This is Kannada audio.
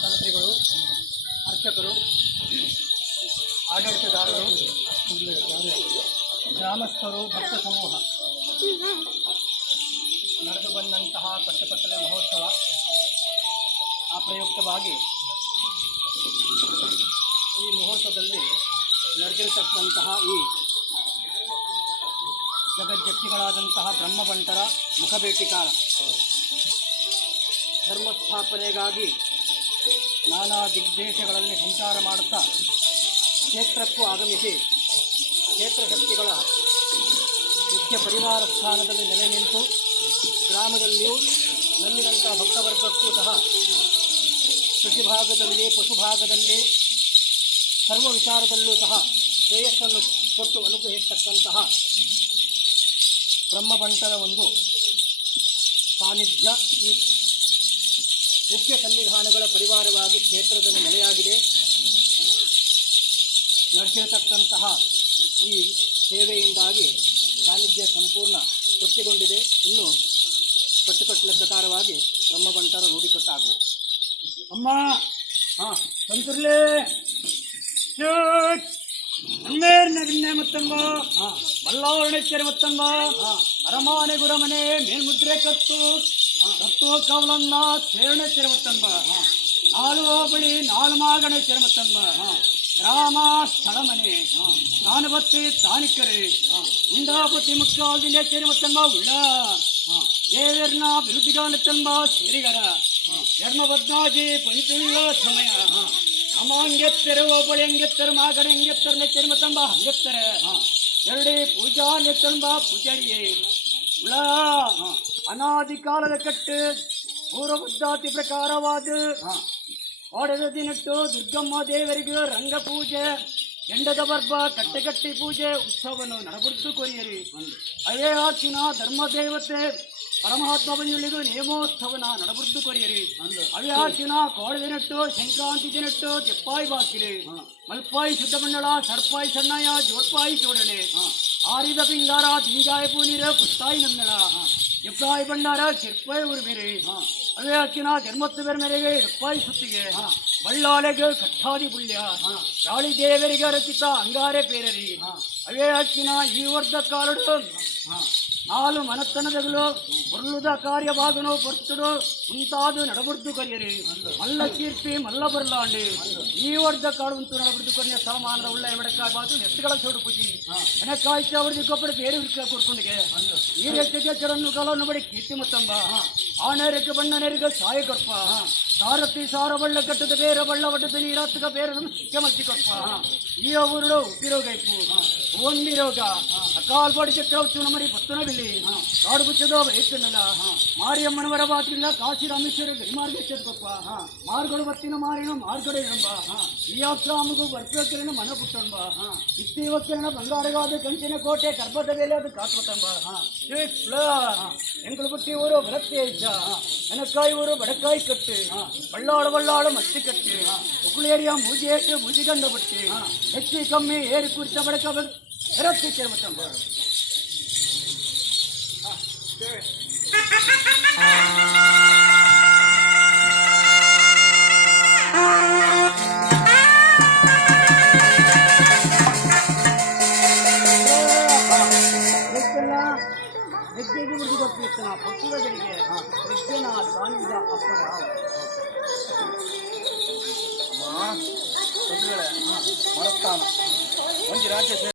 ತಂತ್ರಿಗಳು, ಅರ್ಚಕರು, ಆಡಳಿತದಾರರು, ಗ್ರಾಮಸ್ಥರು, ಭಕ್ತ ಸಮೂಹ ನಡೆದು ಬಂದಂತಹ ಕಟ್ಟುಕಟ್ಟಲೆ ಮಹೋತ್ಸವ ಆ ಪ್ರಯುಕ್ತವಾಗಿ ಈ ಮಹೋತ್ಸವದಲ್ಲಿ ನಡೆದಿರತಕ್ಕಂತಹ ಈ ಜಗಜ್ಜಟ್ಟಿಗಳಾದಂತಹ ಬ್ರಹ್ಮಬಂಟರ ಮುಖಭೇಟಿಕಾಲ ಧರ್ಮಸ್ಥಾಪನೆಗಾಗಿ ನಾನಾ ದಿಗ್ದೇಶಗಳಲ್ಲಿ ಸಂಚಾರ ಮಾಡುತ್ತಾ ಕ್ಷೇತ್ರಕ್ಕೂ ಆಗಮಿಸಿ ಕ್ಷೇತ್ರ ಶಕ್ತಿಗಳ ಮುಖ್ಯ ಪರಿವಾರ ಸ್ಥಾನದಲ್ಲಿ ನೆಲೆ ನಿಂತು ಗ್ರಾಮದಲ್ಲಿಯೂ ನಲ್ಲಿನಂಥ ಭಕ್ತವರ್ಗಕ್ಕೂ ಸಹ ಕೃಷಿ ಭಾಗದಲ್ಲಿ, ಪಶುಭಾಗದಲ್ಲಿ, ಸರ್ವ ವಿಚಾರದಲ್ಲೂ ಸಹ ಶ್ರೇಯಸ್ಸನ್ನು ಕೊಟ್ಟು ಅನುಗ್ರಹಿಸ್ತಕ್ಕಂತಹ ಬ್ರಹ್ಮಭಂಟರ ಒಂದು ಸಾನ್ನಿಧ್ಯ ಈ ಮುಖ್ಯ ಸನ್ನಿಧಾನಗಳ ಪರಿವಾರವಾಗಿ ಕ್ಷೇತ್ರದಲ್ಲಿ ನೆಲೆಯಾಗಿದೆ. ನಡೆಸಿರತಕ್ಕಂತಹ ಈ ಸೇವೆಯಿಂದಾಗಿ ಸಾನ್ನಿಧ್ಯ ಸಂಪೂರ್ಣ ತೃಪ್ತಿಗೊಂಡಿದೆ. ಇನ್ನು ಕಟ್ಟುಕಟ್ಟಲೆ ಪ್ರಕಾರವಾಗಿ ಬ್ರಹ್ಮಭಂಟರ ನುಡಿಕಟ್ಟಾಗುವು. ಅಮ್ಮ ಸಂತುರ್ಲೆ ನನ್ನೇರ್ನಗಿನ್ನೆ ಮತ್ತಂಬ ಬಲ್ಲಾವರಣೆಚ್ಚರಿ ಮತ್ತಂಬ ಅರಮಾನೆ ಗುರಮನೆ ಮೇಲ್ಮುದ್ರೆ ಕತ್ತು ಕತ್ತು ಕವಲನ್ನ ಸೇರಣೆಚ್ಚರಿ ಮತ್ತಂಬ ನಾಲು ಬಳಿ ನಾಲು ಮಾಗಣೆ ಚೆರಮತ್ತಂಬ ಗ್ರಾಮ ಸ್ಥಳ ಮನೆ ತಾನಬತ್ತಿ ತಾನಿಕ್ಕರೆ ಉಂಡಾಪತಿ ಮುಕ್ಕಾಲ್ದಿಲೆ ಚೆರಮತ್ತಂಬ ಉಳ್ಳ ದೇವರ್ನ ವಿರುದ್ಧಿಗಾನತ್ತಂಬ ಸೇರಿಗರ ಧರ್ಮಬದ್ಧಾಜಿ ಪಂಚುಳ್ಳ ಸಮಯ ಅಮಾಂಗೆತ್ತರು ಒಬ್ಬಳಿ ಹಂಗೆತ್ತರು ಮಾಗಣೆ ಹಂಗೆತ್ತರು ನೆಚ್ಚರಿಮತ್ತಂಬ ಹಂಗೆತ್ತರ ಎರಡೇ ಪೂಜಾ ನೆತ್ತಂಬ ಪೂಜಾರಿಯೇ ಉಳ ಅನಾದಿ ಕಾಲದ ಕಟ್ಟು ಪೂರ್ವಬದ್ಧಾತಿ ಪ್ರಕಾರವಾದ ಓಡದ ದಿನಟ್ಟು ದುರ್ಗಮ್ಮ ದೇವರಿಗೆ ರಂಗ ಪೂಜೆ ಗಂಡದ ಬರ್ಬ ಕಟ್ಟೆಗಟ್ಟಿ ಪೂಜೆ ಉತ್ಸವವನ್ನು ನಡಬುರ್ದು ಕೊರಿಯರಿ ಅವೇ ಆಚಿನ ಧರ್ಮ ದೇವತೆ ಪರಮಾತ್ಮ ಬಂಜುಳಿದು ನೇಮೋತ್ಸವನ ನಡಬುರ್ದು ಕೊರಿಯರಿ ಅವೇ ಆಚಿನ ಕೋಳದಿನಟ್ಟು ಸಂಕ್ರಾಂತಿ ದಿನಟ್ಟು ಜಪ್ಪಾಯಿ ಬಾಕಿರಿ ಮಲ್ಪಾಯಿ ಶುದ್ಧ ಮಂಡಳ ಸರ್ಪಾಯಿ ಸಣ್ಣಯ ಜೋಟ್ಪಾಯಿ ಜೋಡಣೆ ಆರಿದ ಪಿಂಗಾರ ದಿಂಜಾಯ ಪೂನೀರ ಪುತ್ತಾಯಿ ನಂದಳ ಎಪ್ಪಾಯಿ ಭಂಡಾರ ಚಿರ್ಪಾಯಿ ಉರ್ಬೇರೆ ಅವೇ ಹಚ್ಚಿನ ಜನ್ಮೋತ್ಸವರ ಮೇರೆಗೆ ರೂಪಾಯಿ ಸುತ್ತಿಗೆ ಬಳ್ಳಾಳೆಗೆ ಕಟ್ಟಾದಿ ಬುಳ್ಯ ಗಾಳಿ ದೇವರಿಗೆ ರಚಿತ ಅಂಗಾರೆ ಪೇರರಿ ಅವೇ ಹಚ್ಚಿನ ಈ ವರ್ಧ ಕಾರಡು ನಾಲು ಮನತ್ತನದಗಳು ಬರುಳುದ ಕಾರ್ಯವಾಗನು ಬರ್ತಡು ಮುಂತಾದು ನಡಬುರ್ದು ಕರಿಯರಿ ಮಲ್ಲ ಕೀರ್ತಿ ಮಲ್ಲ ಬರ್ಲಾಂಡಿ ಈ ವರ್ಧ ಕಾಡುವಂತೂ ನಡಬುರ್ದು ಕರಿಯ ಸ್ಥಳಮಾನದ ಉಳ್ಳ ಎಡಕ್ಕಾಗಬಾರ್ದು ಎತ್ತುಗಳ ಚೋಡು ಪೂಜಿ ಎನಕಾಯ್ತು ಅವ್ರಿಗೆ ಗೊಬ್ಬರ ಬೇರೆ ವಿಷಯ ಕೊಡ್ಕೊಂಡಿಗೆ ಈ ರೆಕ್ಕೆಗೆ ಚರನ್ನು ಕಾಲವನ್ನು ಬಡಿ ಕೀರ್ತಿ ಮತ್ತಂಬ ಆನೆರೆಕ್ಕೆ ಬಣ್ಣನೆರಿಗೆ ಸಾಯ ಕೊಡ್ಪ ಸಾರಥಿ ಸಾರ ಬಳ್ಳ ಕಟ್ಟದ ಬೇರೆ ಬಳ್ಳ ಒಡ್ಡದ ನೀರಾತ್ಮಕ ಬೇರೆ ಕೆಮಲ್ತಿ ಕೊಡ್ಪ ಈ ಊರುಡು ಉಪ್ಪಿರೋಗೈಪು ಒಂದಿರೋಗ ಅಕಾಲ್ ಬಾಡಿ ಚಕ್ರವರ್ತಿ ಮರಿ ಪತ್ತನ ಬಿಲ್ಲಿ ಕಾಡು ಬುಚ್ಚದ ಏಕನ್ನಲ್ಲ ಮಾರಿಯಮ್ಮನವರ ಬಾತಿಲ್ಲ ಕಾಶಿ ರಾಮೇಶ್ವರ ಗರಿಮಾರ್ಗ ಕೊಪ್ಪ ಮಾರ್ಗಳು ಬತ್ತಿನ ಮಾರಿನ ಮಾರ್ಗಡೆ ಎಂಬ ಈ ಆಶ್ರಾಮಗೂ ಬರ್ಪೇಕರಿನ ಮನ ಪುಟ್ಟಂಬ ಇತ್ತೀವಕ್ಕಿರಣ ಬಂಗಾರಗಾದ ಕಂಚಿನ ಕೋಟೆ ಗರ್ಭದ ಬೇಲೆ ಅದು ಕಾತ್ವತಂಬ ಎಂಗಳು ಬುಟ್ಟಿ ಊರು ಬಲಕ್ಕೆ ಇದ್ದ ಎನಕಾಯಿ ಊರು ಬಡಕಾಯಿ ಕಟ್ಟಿ ಬಳ್ಳಾಳು ಮತ್ತಿ ಕಟ್ಟಿ ಉಗುಳೇರಿಯ ಮೂಜಿ ಏಟು ಮೂಜಿಗಂಡ ಬಟ್ಟಿ ಹೆಚ್ಚಿ ಕಮ್ಮಿ ಏರಿ ಕುರಿತ ಬಡಕ ಎರತ್ತಿ ಕೇಳ್ಬತ್ತಂಬ ಹೆಜ್ಜೆಗೆ ಮುಗಿ ಗೊತ್ತಿರ್ತಾನ ಪಕ್ಷಿಗಳಿಗೆ ಹೆಜ್ಜೆನ ಸಾನಿಧ್ಯ ಅಪ್ಪರ ಮನಸ್ಥಾನ ಒಂದು ರಾಜ್ಯ